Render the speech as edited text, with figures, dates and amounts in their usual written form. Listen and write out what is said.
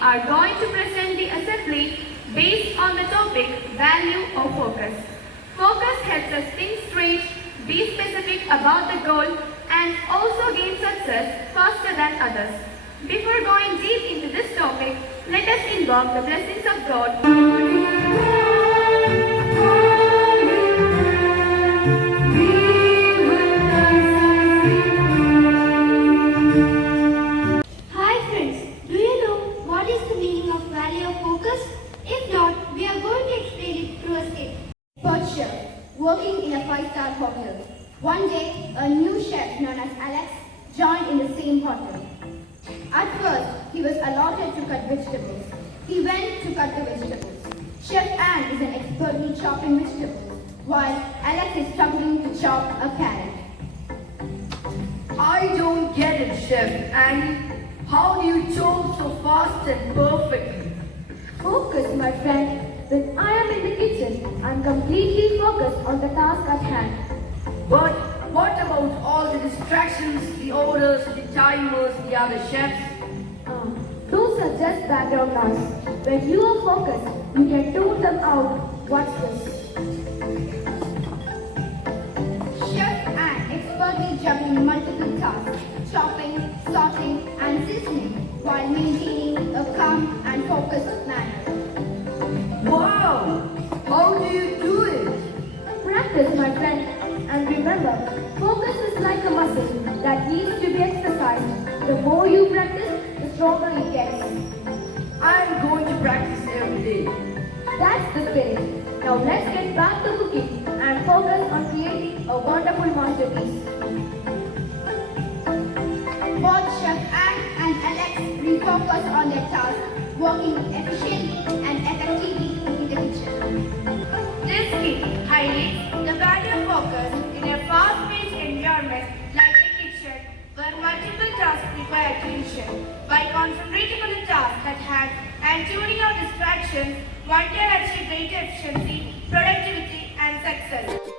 are going to present the assembly based on the topic value of focus. Focus helps us think straight, be specific about the goal, and also gain success faster than others. Before going deep into this topic, let us invoke the blessings of God. Hi friends, do you know what is the meaning of value of focus? If not, we are going to explain it through a skit. Third chef, working in a five-star hotel. One day, a new chef known as Alex joined in the same hotel. At first, he was allotted to cut vegetables. He went to cut the vegetables. Chef Anne is an expert in chopping vegetables, while Alex is struggling to chop a carrot. I don't get it, Chef Annie. How do you chop so fast and perfectly? Focus, my friend. When I am in the kitchen, I am completely focused on the task at hand. But what about all the distractions, the orders, the timers, the other chefs? Those are just background noise. When you are focused, you can tune them out. Watch this. Chef Anne expertly juggling multiple tasks, chopping, sorting, and seasoning, while maintaining a calm and focused manner. Wow! How do you do it? Practice, my friend. And remember, focus is like a muscle that needs to be exercised. The more you practice, the stronger it gets. I'm going to practice every day. That's the spirit. Now let's get back to cooking and focus on creating a wonderful masterpiece. Both Chef Anne and Alex refocus on their task, working efficiently and effectively in the kitchen. This skit highlights the value of focus in a fast-paced environment like a kitchen where multiple tasks require attention. By concentrating on the task at hand and tuning out distractions, one can achieve greater efficiency, productivity, and success.